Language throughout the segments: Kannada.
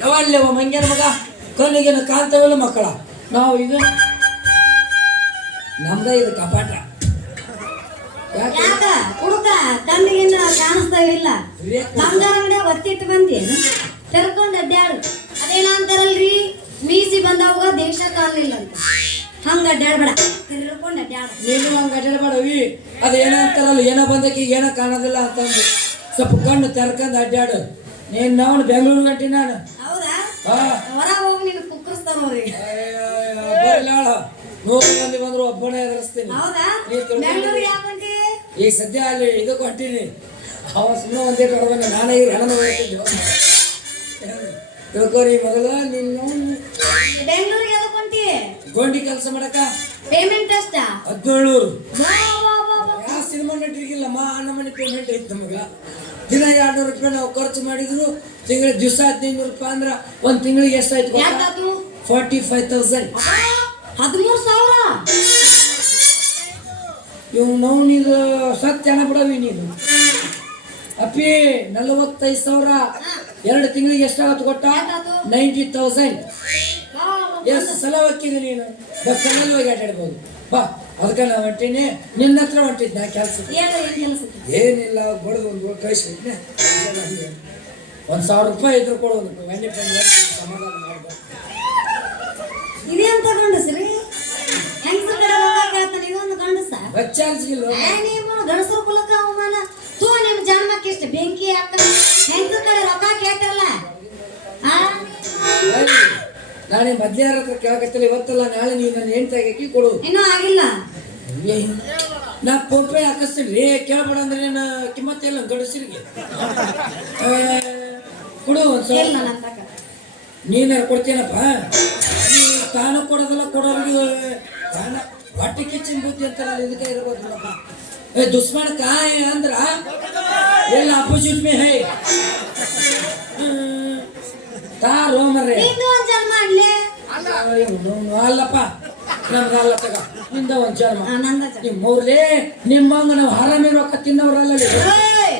ಯಾವಲ್ಲೇವ ಮಂಗ್ಯನ ಮಗ? ಕೊನೆಗೆ ಕಾಂತವಲ್ಲ ಮಕ್ಕಳ? ನಾವು ಇದು ನಮ್ದ ಇದು ಕಪಾಟ. ಯಾಕ? ಹುಡುಕ ಕಣ್ಣಿಗಿನ್ನ ಕಾಣಿಸ್ತಾ ಇಲ್ಲ. ಬಂಗಾರ ಅಂಗಡಿ ಒತ್ತಿಟ್ಟು ಬಂದೇನು ತೆರ್ಕೊಂಡು ಅಡ್ಡಾಡು ಅದೇನ ಅಂತಾರಲ್ರಿ ಮೀಸಿ ಬಂದವಾಗ ದೇಶ ಕಾಣಲಿಲ್ಲ ಅಂತ. ಹಂಗ ಅಡ್ಡಾಡ್ಬೇಡ ತಿರ್ಕೊಂಡ ಅಡ್ಡಾಡು ನೀನು ಹಂಗ ಅಡ್ಡಾಡ್ಬೇಡವಿ ಅದು ಏನೋ ಅಂತಾರಲ್ಲ ಏನೋ ಬಂದಕ್ಕೆ ಏನೋ ಕಾಣೋದಿಲ್ಲ ಅಂತಂದು ಸ್ವಲ್ಪ ಕಣ್ಣು ತೆರ್ಕೊಂಡು ಅಡ್ಡಾಡು ನೀನು ನಾವು ಬೆಂಗಳೂರು ಗಂಟಿ ನಾನು. ನೂರು ಮಂದಿ ಬಂದ್ರು ಒಬ್ಬನೇ ಎದುರಿಸ್ತೀನಿ. ಈಗ ಸದ್ಯ ಅಲ್ಲಿ ಇದು ಹೊಂಟೀನಿ. ಅವ ಸುಮ್ಮನೆ ಒಂದೇ ಹೊರಬಂದ ನಾನೇ ಈಗ ಹಣ ತಿಳ್ಕೋರಿ ಮೊದಲು ನೀನು ಬೆಂಗಳೂರಿಗೆ ಯಾಕೊಂಡಿ ಗೋಂಡಿ ಕೆಲಸ ಮಾಡಕ? ಪೇಮೆಂಟ್ ಎಷ್ಟ? ಹದಿನೇಳು. ಸಿನಿಮಾ ನಟರಿಗಿಲ್ಲ ಅಣ್ಣ ಮನೆ ಪೇಮೆಂಟ್ ಐತೆ ನಮಗ ದಿನ ಎರಡ್ನೂರು ರೂಪಾಯಿ ನಾವು ಖರ್ಚು ಮಾಡಿದ್ರು ತಿಂಗಳ ದಿವಸ ಹದಿನೈದು ರೂಪಾಯಿ ಅಂದ್ರೆ ಒಂದು ತಿಂಗಳಿಗೆ ಎಷ್ಟಾಯ್ತು ಫೋರ್ಟಿ ಫೈವ್ ತೌಸಂಡ್. ಹದಿಮೂರು ಸಾವಿರ? ಇವ್ ನಾವು ನೀನು ಸತ್ಯ ಹಣ ಬಿಡವಿ ನೀನು. ಅಪ್ಪಿ ನಲವತ್ತೈದು ಸಾವಿರ. ಎರಡು ತಿಂಗಳಿಗೆ ಎಷ್ಟಾಗತ್ತು ಕೊಟ್ಟ? Ninety thousand. ಎಷ್ಟು ಸಲ ಹೋಗ್ತಿದ್ದೆ ನೀನು? ಬಸ್ಸಲ್ಲಿ ಹೋಗಿ ಆಟಾಡ್ಬೋದು. ಬಾ. ಅದಕ್ಕೆ ನಾವು ಹೊಂಟೀನಿ ನಿನ್ನ ಹತ್ರ ಹೊಂಟಿದ್ದೆ ನಾ ಕೆಲಸ ಏನಿಲ್ಲ ಬಡದು ಒಂದು ಕಳಿಸ್ಬಿಟ್ನೆ ಒಂದು ಸಾವಿರ ರೂಪಾಯಿ ಇದ್ರು ಕೊಡು ಒಂದು ಎಣ್ಣೆ ಪಣ್ಣೆ ಸಮಾಧಾನ ರೊಕ್ಕ ಕೇಳ್ತಾನೆ ಇದೊಂದು ಗಂಡಸ? ಬಚ್ಚಾಲ್ಸಿಲ್ಲ ಏ ನೀವು ಗಂಡಸರು ಕುಲಕ ಅವಮಾನ? ತೂ ನಿಮ್ಮ ಜನ್ಮಕ್ಕೆ ಇಷ್ಟ ಬೆಂಕಿ ಹಾಕ ಕಡೆ ರೊಕ್ಕ ಕೇಳ್ತಾರಲ್ಲ ಆ? ನಾನೇ ಮದ್ಯಾರ ಹತ್ರ ಕೇಳಕತ್ತಿಲ್ಲ ಇವತ್ತಲ್ಲ ನಾಳೆ ನೀವು ನನ್ನ ಹೆಂಡತಿ ಹಾಕಿ ಕೊಡು. ಇನ್ನೂ ಆಗಿಲ್ಲ. ನಾ ಪೋಪೆ ಹಾಕಿಸ್ತೀನಿ. ರೀ ಕೇಳ್ಬೇಡ ಅಂದ್ರೆ ನಾ ಕಿಮ್ಮತ್ತೆ ಇಲ್ಲ ಗಂಡಸರಿಗೆ. ಕೊಡು ನೀನಾರು ಕೊಡ್ತೀನಪ್ಪ? ತಾನು ಕೊಡೋದಲ್ಲ ಕೊಡೋರಿಗೆ ತಾನ ಹೊಟ್ಟೆ ಕಿಚ್ಚಿನ ಬುದ್ಧಿ ಅಂತಾರಲ್ಲ ಇದಕ್ಕೆ ಇರ್ಬೋದಲ್ಲಪ್ಪ. ಏ ದುಶ್ಮನ್ ಕಾಯ ಅಂದ್ರ ಎಲ್ಲ ಅಪೋಸಿಟ್ ಮೇ ಹೈ. ತಾ ತಾರೋ ಮರ್ರೆ ನೋವು ಅಲ್ಲಪ್ಪ. ನಮ್ದು ಅಲ್ಲ ತಗ. ನಿಂದ ಒಂದ್ ಜನ್ಮ. ನಿಮ್ ಊರ್ಲೇ ನಿಮ್ಮಂಗ ನಾವು ಹರಾಮಿ ರೊಕ್ಕ ತಿನ್ನೋರಲ್ಲ ಏಯ್!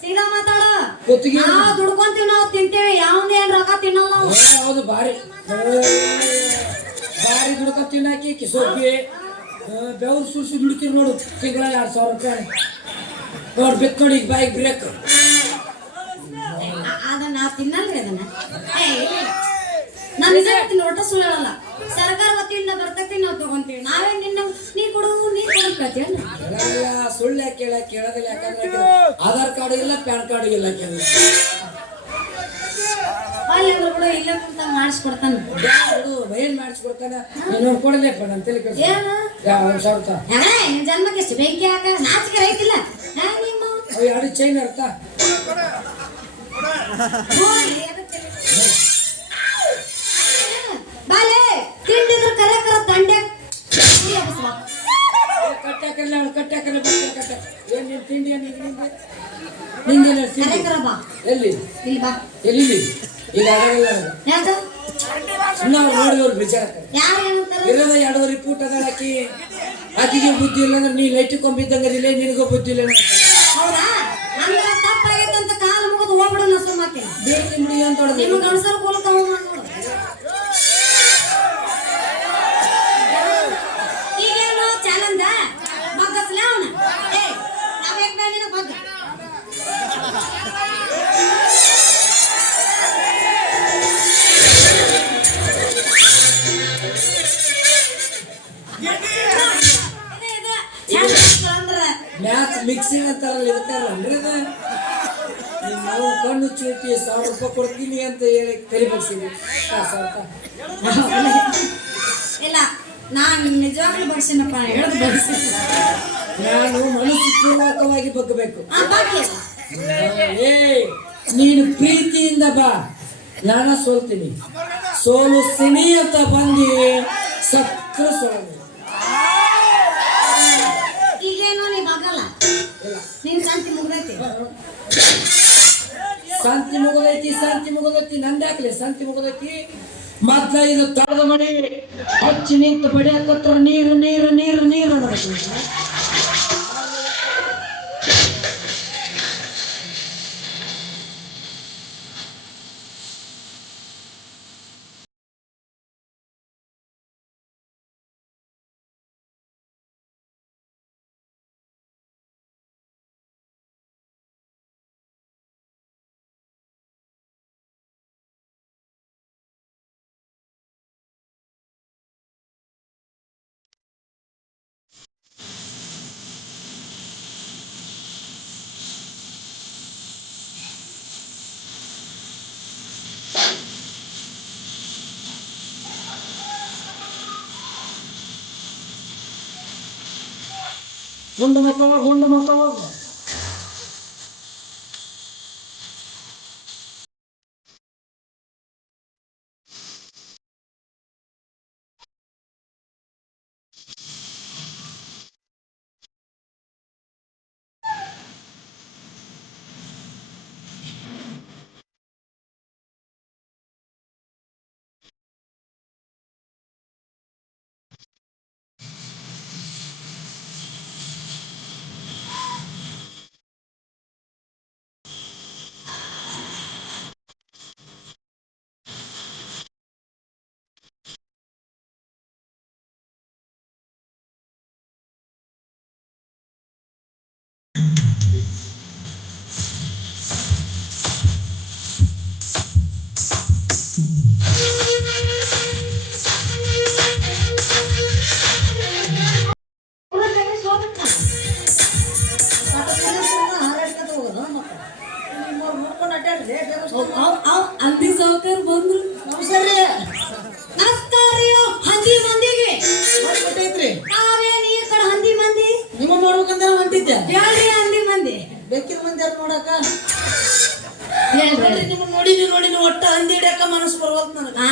ಸೀದಾ ಮಾತಾಡ. ಗೊತ್ತಿಗೆ ನಾವು ದುಡ್ಕೊಂತೀವಿ ನಾವು ತಿಂತೇವೆ. ಯಾವ್ದೇ ಏನ್ ರೊಕ್ಕ ತಿನ್ನಲ್ಲ ಹೌದು ಬಾರಿ. ಬಾರಿ ದುಡ್ಕ ತಿನ್ನಾಕಿ ಕಿಸೋಕಿ ಬೆವ್ರು ಸುಳ್ಸಿ ದುಡ್ತೀರಿ ನೋಡು. ತಿಂಗಳ ಎರಡು ಸಾವಿರ ರೂಪಾಯಿ. ನೋಡಿ ಬಿತ್ತು ನೋಡಿ ಈಗ ಬಾಯಿಗೆ ಬ್ರೇಕ್ ಅದನ್ನ ನಾ ತಿನ್ನಲ್ರಿ ಅದನ್ನ. ಸುಳ್ಳಲ್ಲ ಸುಳ್ಳು ಹೇಳಲ್ಲ ಸರ್ಕಾರ ವತಿಯಿಂದ ಬರ್ತೈತಿ ನಾವು ತಗೊಂತೀವಿ. ನಾವೇ ನಿನ್ನ ನೀ ಕೊಡು ನೀ ಕೊಡು ಕೇಳ್ತೀವಿ ಕೇಳಲ್ಲ ಸುಳ್ಳು ಯಾಕೆ ಕೇಳ ಕೇಳೋದಿಲ್ಲ. ಯಾಕಂದ್ರೆ ಆಧಾರ್ ಕಾರ್ಡ್ ಇಲ್ಲ ಪ್ಯಾನ್ ಕಾರ್ಡ್ ಇಲ್ಲ ಕೇಳ. ಅಲ್ಲಿ ಅಂದ್ರು ಕೂಡ ಇಲ್ಲೇ ಕುಂತ ಮಾಡಿಸ್ಕೊಡ್ತಾನ. ಏನ್ ಮಾಡಿಸ್ಕೊಡ್ತಾನ? ನೀನು ಕೊಡಲೇಪ್ಪ ನನ್ನ ತಲೆ ಕೆಲಸ ಏನು? ಒಂದು ಸಾವಿರ ನಿನ್ ಜನ್ಮಕ್ಕೆ ಎಷ್ಟು ಬೆಂಕಿ ಹಾಕ? ನಾಚಿಕೆ ರೈತಿಲ್ಲ. ನಿಮ್ಮ? ಎರಡು ಚೈನ್ ಅರ್ಥ. ತಿಂಡಿದ್ರ ಕರೆ ಕರ ತಂಡೆ. ಕಟ್ಟಾಕಲ್ಲ ಕಟ್ಟಾಕಲ್ಲ ಏನ್ ನಿನ್ ನಿಂದೆ ಕರೆ ಬಾ. ಎಲ್ಲಿ? ಇಲ್ಲಿ ಬಾ. ಎಲ್ಲಿ ಇಲ್ಲ ಆಗಲ್ಲ. ಸುಮ್ಮನೆ ನೋಡಿದವ್ರು ಬೇಜಾರ ಯಾರು ಏನಂತಾರ ಇರೋದ ಎರಡುವರೆ ಫೂಟ್ ಅದ ಆಕಿ. ಆಕಿಗೆ ಬುದ್ಧಿ ಇಲ್ಲ ಅಂದ್ರೆ ನೀ ಲೈಟ್ ಕೊಂಬಿದ್ದಂಗ ಇಲ್ಲ ನಿನಗೂ ಬುದ್ಧಿ ಇಲ್ಲ ಹೌದಾ? ಹಂಗ ತಪ್ಪಾಗೈತೆ ಅಂತ ಕಾಲು ಮುಗಿದು ಹೋಗ್ಬಿಡೋಣ ಸುಮ್ಮಕ್ಕೆ ಬೇಕಿ ಮುಡಿ ಅಂತ ಕೂಲಕ ಚೂಟಿ ಸಾವಿರ ರೂಪಾಯಿ ಕೊಡ್ತೀನಿ ಅಂತ ಹೇಳಿ ತಲೆ ಬಗ್ಸಿದ್ವಿ. ಇಲ್ಲ ನಾನು ನಿಜವಾಗ್ಲೂ ಬಡ್ಸಿನಪ್ಪ ಹೇಳೋದು ಬಗ್ಸಿ. ನಾನು ಮನಸ್ಸು ಪೂರ್ವಕವಾಗಿ ಬಗ್ಗಬೇಕು ಏ ನೀನು ಪ್ರೀತಿಯಿಂದ ಬಾ. ನಾನ ಸೋಲ್ತೀನಿ. ಸಿನಿ ಅಂತ ಬಂದಿ ಸತ್ರ ಸೋಲು ಈಗೇನು ನೀವು ಆಗಲ್ಲ ನಿನ್ ಶಾಂತಿ ಮುಗ್ದೈತಿ? ಶಾಂತಿ ಮುಗುದೈತಿ ಶಾಂತಿ ಮುಗಿದೈತಿ ನಂದಾಕ್ಲಿ ಶಾಂತಿ ಮುಗುದೈತಿ ಮತ್ತ ಇದು ತಳದ ಮಡಿ ಹಚ್ಚಿ ನಿಂತು ಬಡಿಯಾಕತ್ರ ನೀರು ನೀರು ನೀರು ನೀರು గుండు మొత్తం గుండు మొత్తం ಗುಂಡು ಮಕ್ಕವ ಅಂದಿ ಸಾವುಕಾರ ಬಂದ್ರು. ನಮಸ್ಕಾರ ರೀ ಹಂದಿ ಮಂದಿಗೆ. ನಾವೇನ್ ಈ ಕಡೆ ಹಂದಿ ಮಂದಿ. ನಿಮ್ಮ ಮಾಡ್ಬೇಕಂತ ಹೊಂಟಿದ್ದೆ. ಹಂದಿ ಮಂದಿ? ಬೇಕಿದ ಮಂದಿ ಯಾರು ನೋಡಕ ನಿಮ್ಮ ನೋಡಿನಿ ನೋಡಿನಿ ಒಟ್ಟ ಹಂದಿ ಹಿಡಿಯಕ ಮನಸ್ಸು ಬರವಲ್ತು ನನಗೆ. ಆ.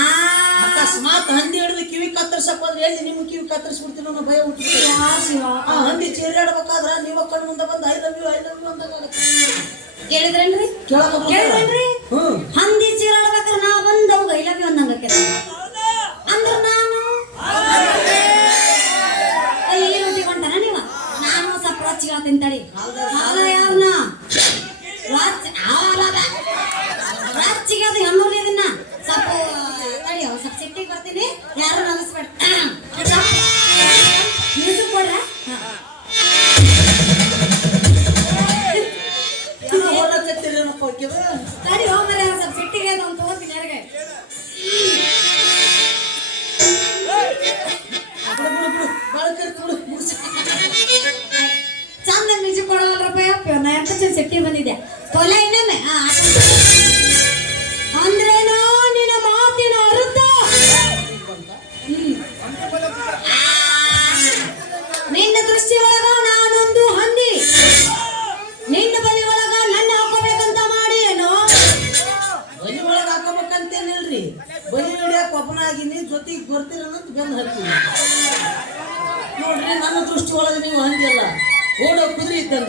ಅಕಸ್ಮಾತ್ ಹಂದಿ ಹಿಡಿದು ಕಿವಿ ಕತ್ತರ್ಸಕ್ ಹೋದ್ರೆ ಎಲ್ಲಿ ನಿಮ್ಮ ಕಿವಿ ಕತ್ತರಿಸ್ಬಿಡ್ತೀನಿ ಅನ್ನೋ ಭಯ ಹುಟ್ಟಿದೆ. ಶಿವ, ಶಿವ. ಆ ಹಂದಿ ಚೀರಾಡ್ಬೇಕಾದ್ರ ನೀವ ಕಣ್ಣು ಮುಂದೆ ಬಂದು I love you I love you ಅಂದಾಗ ಕೇಳಿದ್ರೇನ್ರಿ? ಹಂದಿ ಚೀರಾಡ್ಬೇಕಾರ ನಾ ಬಂದವು ಐಲವಿ ಅಂದಂಗ 定分地点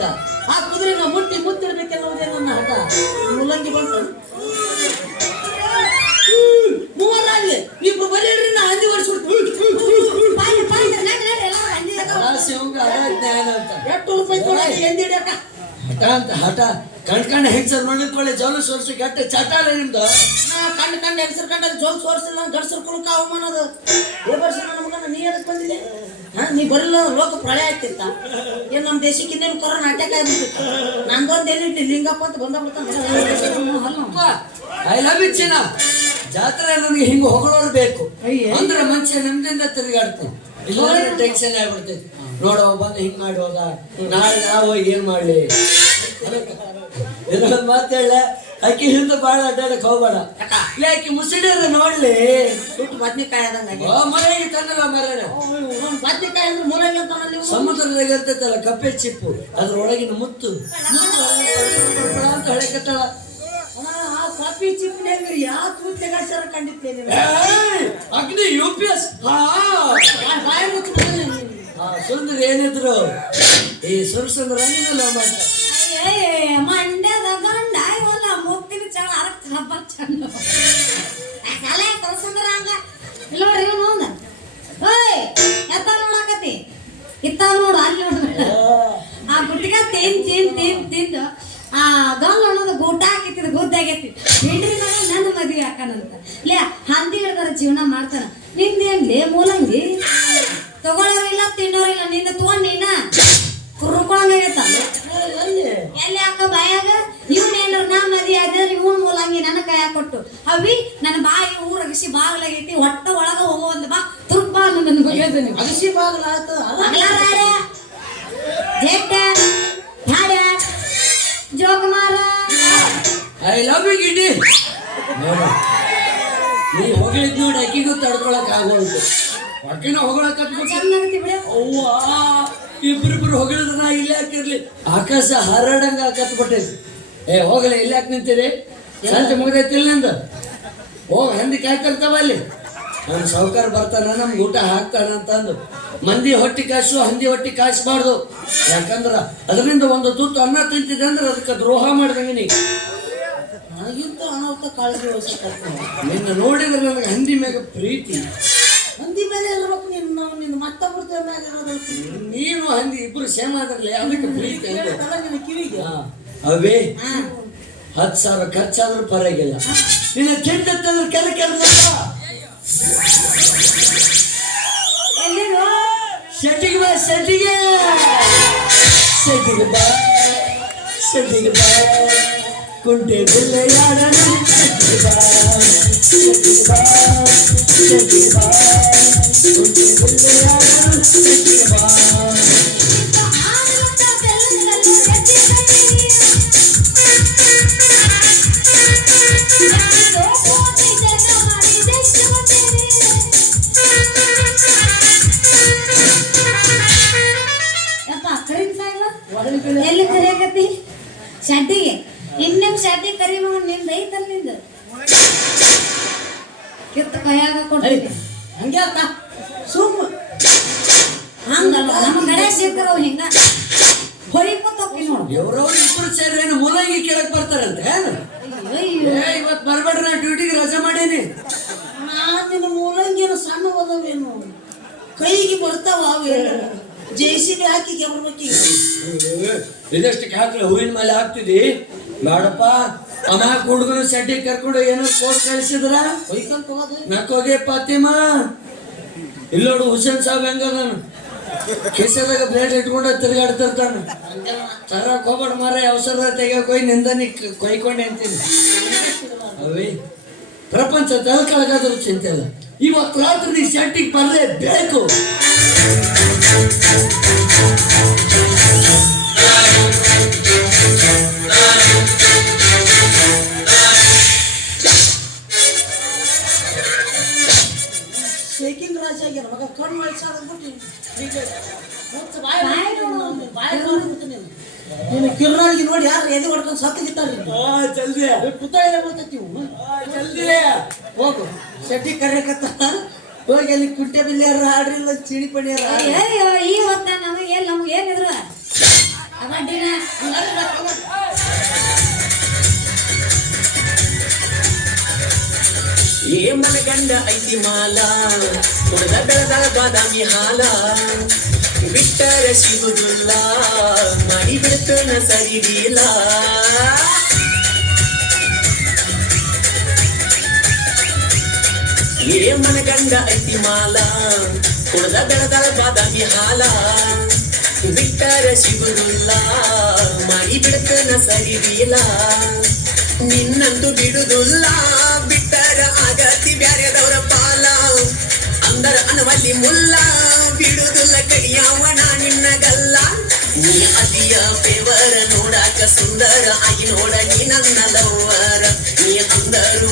ಇದ್ದಂಗ ಆ ಕುದುರೆನ ಮುಟ್ಟಿ ಮುತ್ತಿಡ್ಬೇಕೆನ್ನುವುದೇ ನನ್ನ ಅರ್ಥ ಮುಲ್ಲಂಗಿ ಬಂತು ಮೂವರಾಗ್ಲಿ ಇಬ್ರು ಬಲಿ ಹಿಡ್ರಿ ನಾ ಹಂದಿ ನಡ್ ನಡ್ ಎಲ್ಲ ಹಂದಿ ಎಷ್ಟು ರೂಪಾಯಿ ತೊಗೊಳಕ್ಕೆ ಎಂದಿ ಹಿಡಿಯಕ ಹಠ ಕಣ್ ಕಣ್ಣು ಹೆಂಗಸರ್ ಮಣ್ಣಕೊಳ್ಳಿ ಜೋಲು ಸೋರ್ಸಿ ಕೆಟ್ಟ ಚಟಾಲ ನಿಮ್ದು. ನಾ ಕಣ್ಣು ಹೆಂಗ್ಸರ್ ಹೆಸರು ಜೋಲು ಸೋರ್ಸಿಲ್ಲ ಗಡ್ಸರ್ ಕುಲಕ ಅವಮಾನ ಅದು. ಏ ವರ್ಷ ನೀ ಅದಕ್ಕೆ ಬಂದಿದೆ ಹಾ ನೀ ಬರಲ್ಲ ಲೋಕ ಪ್ರಳಯ ಆಗ್ತಿತ್ತ. ಏನ್ ನಮ್ಮ ದೇಶಕ್ಕೆ ಇನ್ನೇನು ಕೊರೋನಾ ಅಟ್ಯಾಕ್ ಆಗ್ಬಿಟ್ಟಿತ್ತು ನಂದೊಂದು ಎಲ್ಲಿಟ್ಟು ಲಿಂಗಪ್ಪ ಅಂತ ಬಂದ ಐ ಲವ್ ಯು ಚಿನ್ನ. ಜಾತ್ರೆ ನನಗೆ ಹಿಂಗ ಹೊಗಳೋರು ಬೇಕು. ಅಂದ್ರೆ ಮನುಷ್ಯ ನೆಮ್ಮದಿಯಿಂದ ತಿರುಗಾಡ್ತಾನೆ. ಇಲ್ಲ ಟೆನ್ಷನ್ ಆಗ್ಬಿಡ್ತೈತಿ. ನೋಡೋ ಬಂದು ಹಿಂಗ್ ಮಾಡಿ ಹೋದ. ನಾಳೆ ನಾವು ಏನ್ ಮಾಡ್ಲಿ? ಇನ್ನೊಂದು ಮಾತು ಹೇಳ ಅಕ್ಕಿ ಹಿಂದೆ ಬಾಳ ಅಡ್ಡಾಡಕ್ ಹೋಗ್ಬೇಡ. ಇಲ್ಲ ಆಕಿ ಮುಸಿಡಿರ ನೋಡ್ಲಿ. ಸುಟ್ಟು ಬದ್ನಿಕಾಯಿ ಓ ಮರ ತಂದಲ್ಲ ಮರನ ಬದ್ನಿಕಾಯಿ ಅಂದ್ರೆ ಮೂಲಂಗಿ ಅಂತಾನಲ್ಲಿ ಸಮುದ್ರದಾಗ ಇರ್ತೈತಲ್ಲ ಕಪ್ಪೆ ಚಿಪ್ಪು ಅದ್ರೊಳಗಿನ ಮುತ್ತು. ಮುತ್ತು ಅಂತ ಆಹಾ ಆ ಕಾಫಿ ಚಿಪ್ಪಿನಲ್ಲಿ ಯಾವ ತೂತ್ಯಗಾಸರ ಕಂಡಿತ್ತೇನೆ ಏಯ್! ಅಗ್ನಿ ಯು ಪಿ ಎಸ್. ಸುಂದರ ಏನಿದ್ರು ಈ ಸುರ್ಸಂದ್ರ ರಂಗಿನಲ್ಲ ಮಾಡ್ತಾರೆ ಮಂಡ್ಯದ ಗಂಡ ಇವಲ್ಲ ಮುತ್ತಿನ ಚಳ ಅದಕ್ಕೆ ಚಪ್ಪ ಚಂದ ಸಲೆ ತೋರ್ಸಂದ್ರ ನೋಡ್ರಿ. ಓಯ್ ಎತ್ತ ನೋಡಾಕತಿ ಅಲ್ಲಿ ನೋಡು ಆ ಗುಟ್ಟಿಗ ತಿನ್ ತಿನ್ ತಿನ್ ತಿಂದು ಆ ಗಂಗ ಅನ್ನೋದು ಗುಡ್ಡ ಹಾಕಿತ್ತಿದ್ ಗುದ್ದಾಗೈತಿ ಹೆಂಡ್ರಿ ಮಗ ನನ್ನ ಮದುವೆ ಹಾಕನಂತ ಲೇ ಹಂದಿ ಹಿಡ್ದಾರ ಜೀವನ ಮಾಡ್ತಾನ ನಿಂದೇನ್ಲೇ ಮೂಲಂಗಿ ತಗೊಳ್ಳೋರಿಲ್ಲ ತಿನ್ನೋರಿಲ್ಲ ನಿಂದ ತಗೊಂಡ್ ನೀನ ಎಲ್ಲಿ ಎಲ್ಲಿ ಬಾಯಾಗ? ಇವನ್ ಏನಾರ ನಾ ಮದಿ ಆದ್ರೆ ಇವನ್ ಮೂಲಂಗಿ ನನ್ನ ಕೈಯಾಗ ಕೊಟ್ಟು. ಅವಿ ನನ್ನ ಬಾಯಿ ಊರ ಅಗಸಿ ಬಾಗ್ಲಾಗೈತಿ ಹೊಟ್ಟ ಒಳಗ ಹೋಗೋ ಒಂದು ಬಾ ತುರ್ಪ ನನ್ನ ಬಗೆದು ನೀವು ಅಗಸಿ ಬಾಗಿಲ ಆಯ್ತು ಅಲ್ಲ. ಜೇಟ ಹಾಡ ಜೋಕುಮಾರ ಐ ಲವ್ ಯು ಗಿಡ್ಡಿ. ನೀ ಹೊಗಳಿದ್ ನೋಡಿ ಅಕ್ಕಿಗೂ ತಡ್ಕೊಳಕ್ ಆಗೋಲ್ತು ಅಕ್ಕಿನ ಇಬ್ಬರಿಬ್ರು ಹೊಗಳಿದ್ರೆ ನಾ ಇಲ್ಲಿ ಹಾಕಿರ್ಲಿ. ಆಕಾಶ ಹರಡಂಗ ಹಾಕತ್ ಬಿಟ್ಟೈತಿ ಏ ಹೋಗಲಿ ಇಲ್ಲಿ ಯಾಕೆ ನಿಂತೀರಿ. ಸಂಜೆ ಮುಗ್ದೈತಿ ಇಲ್ಲಿ ನಿಂದು. ಹೋಗ ಕಾಯ್ ಹಾಕಿರ್ತಾವ ಅಲ್ಲಿ? ನಮ್ಮ ಸಾವುಕಾರ ಬರ್ತಾನ ನಮ್ಗೆ ಊಟ ಹಾಕ್ತಾನ ಅಂತಂದು. ಮಂದಿ ಹೊಟ್ಟಿ ಕಾಸು ಹಂದಿ ಹೊಟ್ಟಿ ಕಾಯಿಸ್ಬಾರ್ದು. ಯಾಕಂದ್ರ ಅದರಿಂದ ಒಂದು ತುತ್ತು ಅನ್ನ ತಿಂತಿದೆ ಅಂದ್ರೆ ಅದಕ್ಕೆ ದ್ರೋಹ ಮಾಡ್ದಂಗೆ ನೀ. ನನಗಿಂತ ಅನಾಹುತ ಕಾಳಜಿ ವಹಿಸಕ್ಕೆ ನಿನ್ನ ನೋಡಿದ್ರೆ ನನಗೆ ಹಂದಿ ಮ್ಯಾಗ ಪ್ರೀತಿ. ಮಂದಿ ಮೇಲೆ ಇರ್ಬೇಕು ನೀನು ನಾವು ನಿನ್ನ ಮತ್ತೊಬ್ರ ಮ್ಯಾಗ ನೀನು ಹಂದಿ ಇಬ್ರು ಸೇಮ್ ಆದ್ರಲ್ಲ ಅದಕ್ಕೆ ಪ್ರೀತಿ ನಿನ್ನ ಕಿವಿಗೆ. ಹಾ. ಅವೇ ಹಾ. ಹತ್ತು ಸಾವಿರ ಖರ್ಚಾದ್ರೂ ಪರವಾಗಿಲ್ಲ. ನಿನ್ನ ಕೆಟ್ಟತ್ತಂದ್ರೆ ಕೆಲ ಕೆಲ ಸೆಟ್ಟಿಗೆ ಶೆಟ್ಟಿಗೆ ಬಾ ಶೆಟ್ಟಿಗೆ ಶೆಟ್ಟಿಗೆ ಬಾ ಶೆಟ್ಟಿಗೆ ಬಾ. ಕುಂಟೆ ಬಿಲ್ಲೆಯಾಡನ ಶೆಟ್ಟಿಗೆ ಬಾ ಶೆಟ್ಟಿಗೆ ಬಾ ಶೆಟ್ಟಿಗೆ ನಿಮ್ ನಿಮ್ ಶಾದಿ ಕರಿ ಮಗನ್ ನಿಮ್ದು ಐತಲ್ ನಿಂದು? ಕಿತ್ತ ಕೈಯಾಗ ಕೊಡ್ತೀನಿ. ಹಂಗೆ ಅಕ್ಕ ಸುಮ್ಮ. ಹಂಗಲ್ಲ ನಮ್ಮ ಕಡೆ ಸಿಕ್ಕರು ಹಿಂಗ. ಹೊರಿಗೂ ತಪ್ಪಿ ನೋಡು. ಇವ್ರವ್ರು ಇಬ್ಬರು ಸೇರಿ ಏನು ಮೂಲಂಗಿ ಕೇಳಕ್ ಬರ್ತಾರಂತೆ ಇವತ್ತು ಬರ್ಬೇಡ್ರಿ ನಾ ಡ್ಯೂಟಿಗೆ ರಜೆ ನಾ ನಿನ್ನ ಮೂಲಂಗಿನ ಸಣ್ಣ ಓದವೇನು ಕೈಗೆ ಬರ್ತಾವ ಜೆ ಸಿ ಬಿ ಹಾಕಿ ಬರ್ಬೇಕೀಗ ಇದಷ್ಟಕ್ಕೆ ಹಾಕ್ರೆ ಹೂವಿನ ಮೇಲೆ ಹಾಕ್ತಿದ್ದಿ? ಬೇಡಪ್ಪ ಅಮ್ಮ ಹುಡುಗನ ಸಡ್ಡಿ ಕರ್ಕೊಂಡು ಏನೋ ಕೋಟ್ ಕಳಿಸಿದ್ರ? ನಕ್ಕೋಗೆ ಪಾತಿಮಾ. ಇಲ್ಲೋಡು ಹುಸೇನ್ ಸಾಬ್ ಹೆಂಗ ನಾನು ಕೇಸದಾಗ ಬ್ಲೇಡ್ ಇಟ್ಕೊಂಡು ತಿರ್ಗಾಡ್ತಿರ್ತಾನೆ. ತರಕ್ ಹೋಗ್ಬೇಡ ಮಾರ ಅವಸರ ತೆಗಿಯಕ್ ಹೋಗಿ ನಿಂದನಿ ಕೊಯ್ಕೊಂಡೆ ಅಂತೀನಿ. ಅವಿ, ಪ್ರಪಂಚ ತಲ್ಕಳಗಾದ್ರೂ ಚಿಂತೆ ಇಲ್ಲ. ಇವತ್ತು ರಾತ್ರಿ ನೀ ಸೆಟ್ಟಿಗೆ ಶೇಕಿಂಗ್ ಹೋಗು. ಶೆಟ್ಟಿ ಕರೆಯಕತ್ತ ಹೋಗಿ ಅಲ್ಲಿ ಕುಂಟೆ ಬಿಲ್ಲಿಯಾರ ಆಡ್ರಿಲ್ಲ ಚಿಣಿ ಪಣಿಯಾರ ಅಯ್ಯೋ ಈ ಹೊತ್ತ ನಮಗೆ ಏನ್ ನಮ್ಗೆ ಏನಿದ್ರು ಕಬಡ್ಡಿನ ಏ ಮನಗಂಡ ಐತಿ ಮಾಲ? ಕುಡ್ದ ಬೆಳೆದ ಬಾದಾಮಿ ಹಾಲ? ಬಿಟ್ಟರೆ ಸಿಗುದಿಲ್ಲ. ಮಾಡಿ ಬಿಡ್ತನ ಸರಿದಿಲ್ಲ ಏ ಮನಗಂಡ ಐತಿ ಮಾಲ ಕುಡ್ದ ಬೆಳದಳ ಬಾದಾಮಿ ಹಾಲ. ಬಿಟ್ಟರ ಸಿಗುದಿಲ್ಲ ಮಾಡಿ ಬಿಡ್ತನ ಸರಿದಿಲ್ಲ ನಿನ್ನಂತೂ ಬಿಡುದಿಲ್ಲ, ಬಿಟ್ಟರ ಆಗತಿ ಬ್ಯಾರೆದವರ ಪಾಲ. ಅಂದರ ಅನವಲ್ಲಿ ಮುಲ್ಲ, ಬಿಡುದಿಲ್ಲ ಕಡಿಯಾವಣ ನಿನ್ನಗಲ್ಲ ನೀ ಅತಿಯ ಪೇವರ ನೋಡಾಕ ಸುಂದರ, ಆಗಿ ನೋಡ ನೀ ನನ್ನ ಲವ್ವರ ನೀ ಅಂದರು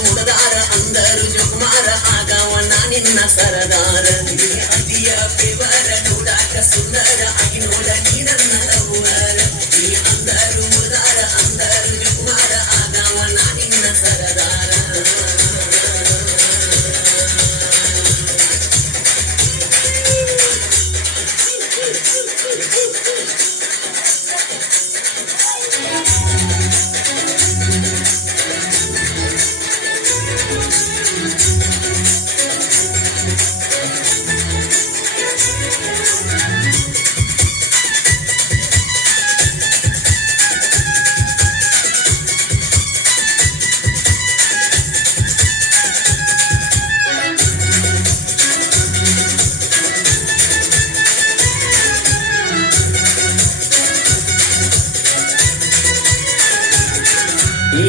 ಏ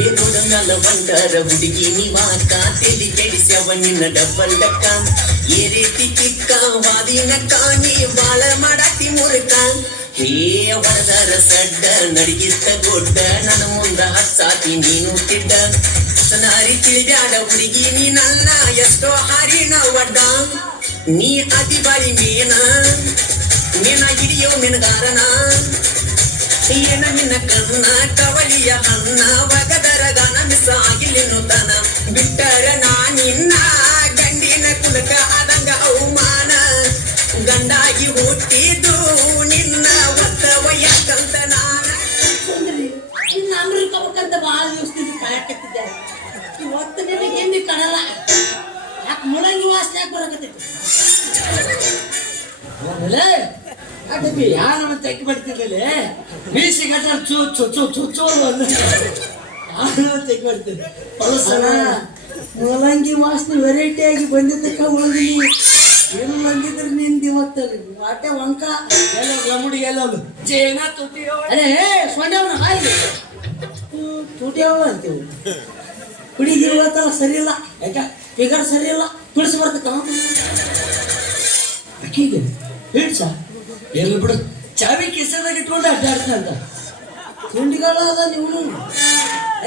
ಮ್ಯಾಲ ಬಂಡರ ಹುಡುಗಿ ನಿವಾಕ ತೆಲಿ ಕೆಡಿಸ್ಯವ ನಿನ್ನ ಡಬ್ಬಲ್ ಡಕ್ಕ ಏ ರೀತಿ ಕಿಕ್ಕ ವಾದಿನ ಕಾಣಿ ಬಾಳ ಮಾಡಾತಿ ಮುರುಕ ಹೇ ಹೊರದರ ಸಡ್ಡ ನಡಿಗಿತ್ತ ಗೊಡ್ಡ, ನನ್ನ ಮುಂದ ಹಚ್ಚಾತಿ ನೀನು ತಿಡ್ಡ. ಸನಾರಿ ತಿಳಿದ್ಯಾಡ ಹುಡುಗಿ, ನೀ ನನ್ನ ಎಷ್ಟೋ ಹಾರಿನ ಒಡ್ಡ ನೀ ಅತಿ ಬಾಳಿ ಮೀನ, ನಿನ್ನ ಹಿಡಿಯೋ ಮಿನಗಾರನ ಏನ ನಿನ್ನ ಕನ್ನ ಕವಲಿಯ ಅನ್ನ ವಗದರ ಗಾನ ಮಿಸ್ ಆಗಿಲ್ಲಿನ್ನು ಗಟ್ಟ ಚೂ ಚೂ ಮೂಲಂಗಿ ಚೂ ಚೂ ಅಂದ್ರೆ ಯಾರನ್ನ ತೆಕ್ಕಿ ಬರ್ತಿದ್ದೆ ಅಲ್ಲ ಮುಳಂಗಿ ವಾಸನೆ ವೆರೈಟಿ ಆಗಿ ಬಂದಿದ್ದಕ್ಕ ಮುಳಂಗಿ ಏನು ಮಂಗಿದ್ರೆ ನಿಂದ ಇವತ್ತು ವಾಟೆ ವಂಕ ಎಲ್ಲೋ ಲಮುಡಿ ಎಲ್ಲೋ ಜೇನ ತುಟಿಯೋ ಅರೆ ಸೊಂಡೆವನ ಹಾಯಿ ತುಟಿಯವ ಅಂತೀವಿ. ಹುಡುಗಿ ಇವತ್ತಲ್ಲ ಸರಿ ಇಲ್ಲ ಯಾಕ? ಫಿಗರ್ ಸರಿ ಇಲ್ಲ ತುಳಸಿ ಬರ್ತಕ್ಕ ಅಕ್ಕಿಗೆ ಹಿಡ್ಸ ಎಲ್ಲಿ ಬಿಡು. ಚಾವಿ ಕಿಸದಾಗ ಇಟ್ಕೊಂಡು ಅಡ್ಡಾಡ್ತಂತ ತಿಂಡಿಗಳ ಅದ ನೀವು.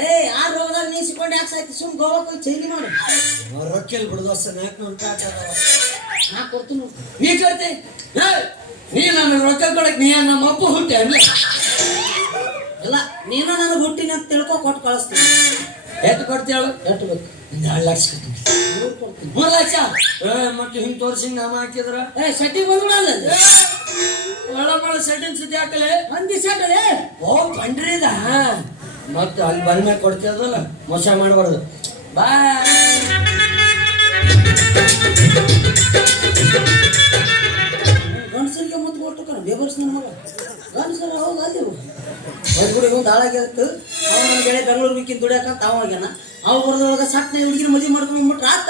ಏ ಆ ರೋಗದಾಗ ನೀಸಿಕೊಂಡು ಯಾಕೆ ಸಾಯ್ತಿ? ಸುಮ್ ಗೋವಾಕ್ ಹೋಗಿ ಚೈನಿ ಮಾಡು. ರೊಕ್ಕೆಲ್ ಬಿಡುದು ಅಷ್ಟ ನಾಲ್ಕುನೂರು ಕಾಟ ನಾ ಕೊಡ್ತೀನಿ ನೀ ಕೇಳ್ತಿ? ನೀ ನನ್ನ ರೊಕ್ಕ ಕೊಡಕ್ ನೀ ನಮ್ಮ ಅಪ್ಪ ಹುಟ್ಟಿ ಅಲ್ಲ ನೀನು ನನಗೆ ಹುಟ್ಟಿನ ತಿಳ್ಕೊ ಕೊಟ್ಟು ಕಳಿಸ್ತೀನಿ. ಎಷ್ಟು ಕೊಡ್ತೀಯಾಳು ಎಷ್ಟು ಬೇಕು? ಒಂದು ಎರಡು ಲಕ್ಷ ಮೂರು ಲಕ್ಷ? ಮತ್ತೆ ಹಿಂಗೆ ತೋರಿಸಿ ನಾಮ ಹಾಕಿದ್ರ? ಏ ಸಟ್ಟಿ ಬಂದ್ಬಿಡಲ್ಲ ಒಳ ಮಳ ಸೆಟ್ಟಿಂಗ್ ಸುದ್ದಿ ಹಾಕಲೆ? ಮಂದಿ ಸೆಟ್ಟಲೆ ಓ ಬಂಡ್ರಿದ ಮತ್ತೆ ಅಲ್ಲಿ ಬಂದ್ಮೇಲೆ ಕೊಡ್ತೀಯದಲ್ಲ ಮೋಸ ಮಾಡಬಾರ್ದು. ಬಾಯ್. ಗಂಡಸರಿಗೆ ಮುದ್ದು ಕೊಟ್ಟು ಕಣ ಬೇಬರ್ಸ್ ನನ್ನ ಮಗ. ಗಂಡಸರ ಹೌದು ಅದೇವು ಹೊರಗುಡಿಗೆ ಒಂದು ಹಾಳಾಗಿತ್ತು ಅವ ನನ್ನ ಗೆಳೆ ಬೆಂಗಳೂರು ಬಿಕ್ಕಿನ ದುಡಿಯಾಕಂತ ಅವ ಆಗ್ಯಾನ ಅವ ಬರೋದ್ರೊಳಗ ಸಟ್ನೆ ಹುಡುಗಿನ ಮದುವೆ ಮಾಡ್ಕೊಂಡು ಬಿಟ್ರೆ ಆತ.